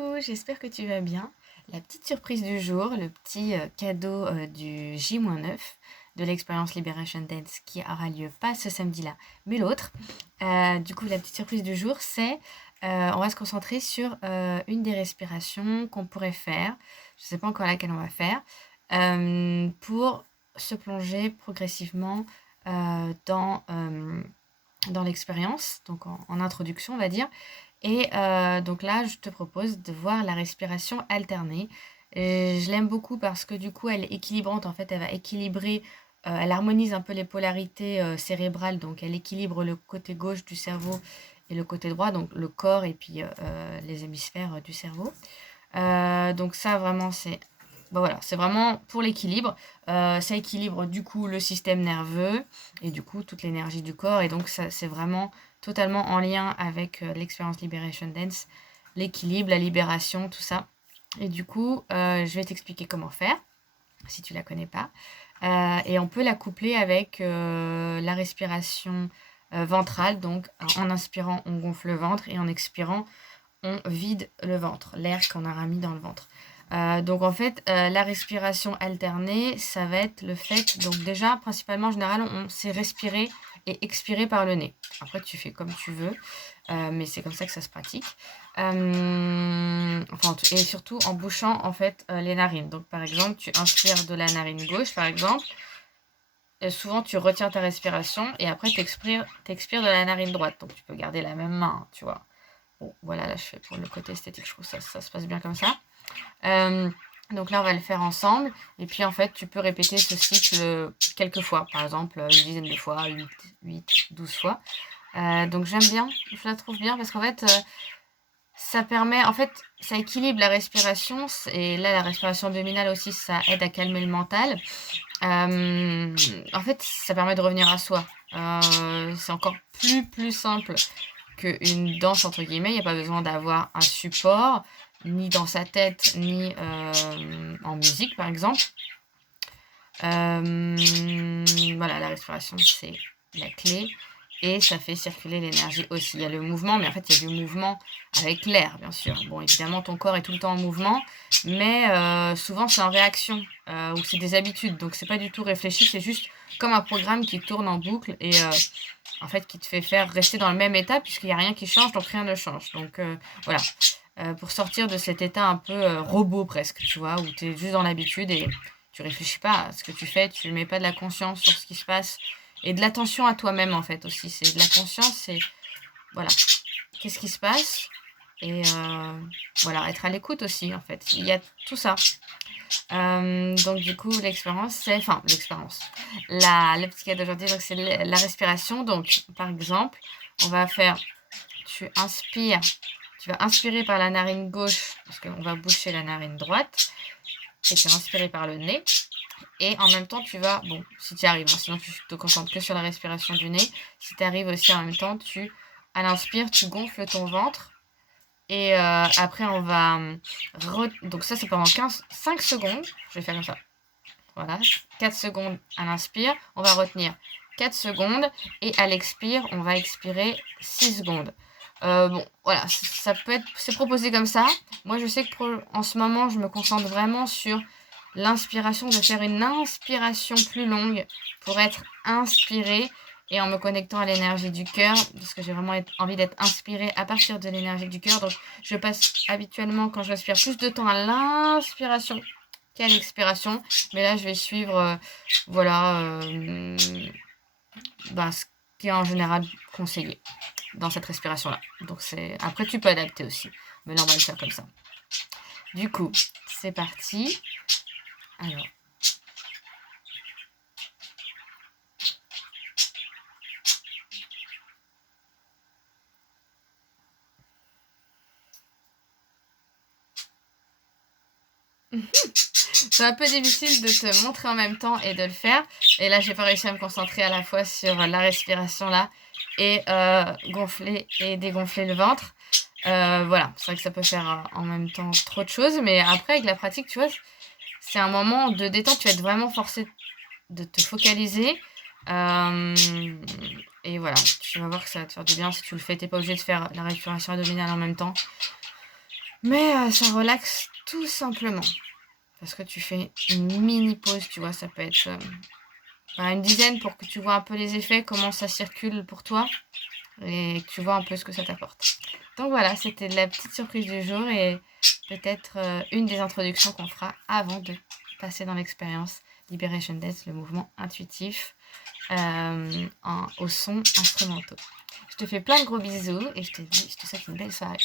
Coucou, j'espère que tu vas bien. La petite surprise du jour, le petit cadeau du J-9 de l'expérience Liberation Dance qui aura lieu pas ce samedi-là, mais l'autre. Du coup, la petite surprise du jour, c'est on va se concentrer sur une des respirations qu'on pourrait faire. Je ne sais pas encore laquelle on va faire, pour se plonger progressivement dans l'expérience, donc en introduction, on va dire. Et donc là, je te propose de voir la respiration alternée. Et je l'aime beaucoup parce que du coup, elle est équilibrante. En fait, elle va équilibrer, elle harmonise un peu les polarités cérébrales. Donc, elle équilibre le côté gauche du cerveau et le côté droit, donc le corps et puis les hémisphères du cerveau. Donc ça, vraiment, voilà, c'est vraiment pour l'équilibre. Ça équilibre du coup le système nerveux et du coup toute l'énergie du corps. Et donc ça, c'est vraiment totalement en lien avec l'expérience Liberation Dance, l'équilibre, la libération, tout ça. Et du coup, je vais t'expliquer comment faire, si tu la connais pas. Et on peut la coupler avec la respiration ventrale. Donc en inspirant, on gonfle le ventre et en expirant, on vide le ventre, l'air qu'on aura mis dans le ventre. Donc en fait, la respiration alternée, ça va être le fait, donc déjà, principalement, en général, on sait respirer et expirer par le nez. Après, tu fais comme tu veux, mais c'est comme ça que ça se pratique. Et surtout en bouchant, en fait, les narines. Donc par exemple, tu inspires de la narine gauche, par exemple, et souvent tu retiens ta respiration, et après tu expires de la narine droite. Donc tu peux garder la même main, tu vois. Bon, voilà, là je fais pour le côté esthétique, je trouve ça se passe bien comme ça. Donc là, on va le faire ensemble. Et puis, en fait, tu peux répéter ce cycle quelques fois. Par exemple, une dizaine de fois, 8, 12 fois. Donc j'aime bien, je la trouve bien parce qu'en fait, ça permet, en fait, ça équilibre la respiration. Et là, la respiration abdominale aussi, ça aide à calmer le mental. En fait, ça permet de revenir à soi. C'est encore plus simple qu'une danse, entre guillemets. Il n'y a pas besoin d'avoir un support, ni dans sa tête, ni en musique, par exemple. Voilà, la respiration, c'est la clé. Et ça fait circuler l'énergie aussi. Il y a le mouvement, mais en fait, il y a du mouvement avec l'air, bien sûr. Bon, évidemment, ton corps est tout le temps en mouvement, mais souvent, c'est en réaction, ou c'est des habitudes. Donc, c'est pas du tout réfléchi, c'est juste comme un programme qui tourne en boucle et en fait, qui te fait faire rester dans le même état, puisqu'il n'y a rien qui change, donc rien ne change. Donc, voilà. Pour sortir de cet état un peu robot presque, tu vois, où tu es juste dans l'habitude et tu réfléchis pas à ce que tu fais, tu mets pas de la conscience sur ce qui se passe et de l'attention à toi-même en fait aussi. C'est de la conscience, c'est voilà, qu'est-ce qui se passe et voilà, être à l'écoute aussi en fait. Il y a tout ça. Donc du coup, la petite cadeau d'aujourd'hui, donc c'est la respiration. Donc par exemple, on va faire, tu inspires, tu vas inspirer par la narine gauche parce qu'on va boucher la narine droite et tu vas inspirer par le nez. Et en même temps, tu vas, bon, si tu arrives, hein, sinon tu te concentres que sur la respiration du nez. Si tu arrives aussi en même temps, à l'inspire, tu gonfles ton ventre. Et après, on va... Donc ça, c'est pendant 5 secondes. Je vais faire comme ça. Voilà, 4 secondes à l'inspire. On va retenir 4 secondes. Et à l'expire, on va expirer 6 secondes. Bon, voilà, c'est proposé comme ça. Moi, je sais que en ce moment, je me concentre vraiment sur l'inspiration, de faire une inspiration plus longue pour être inspirée et en me connectant à l'énergie du cœur, parce que j'ai vraiment envie d'être inspirée à partir de l'énergie du cœur. Donc, je passe habituellement, quand j'inspire, plus de temps à l'inspiration qu'à l'expiration. Mais là, je vais suivre, voilà, ce qui est en général conseillé dans cette respiration-là. Donc, après, tu peux adapter aussi. Mais là, on va le faire comme ça. Du coup, c'est parti. Alors, c'est un peu difficile de te montrer en même temps et de le faire. Et là, j'ai pas réussi à me concentrer à la fois sur la respiration là et gonfler et dégonfler le ventre. Voilà, c'est vrai que ça peut faire en même temps trop de choses. Mais après, avec la pratique, tu vois, c'est un moment de détente. Tu vas être vraiment forcé de te focaliser. Et voilà, tu vas voir que ça va te faire du bien si tu le fais. T'es pas obligé de faire la respiration abdominale en même temps. Mais ça relaxe tout simplement. Parce que tu fais une mini pause, tu vois, ça peut être une dizaine pour que tu vois un peu les effets, comment ça circule pour toi et que tu vois un peu ce que ça t'apporte. Donc voilà, c'était la petite surprise du jour et peut-être une des introductions qu'on fera avant de passer dans l'expérience Liberation Dance, le mouvement intuitif aux sons instrumentaux. Je te fais plein de gros bisous et je te souhaite une belle soirée.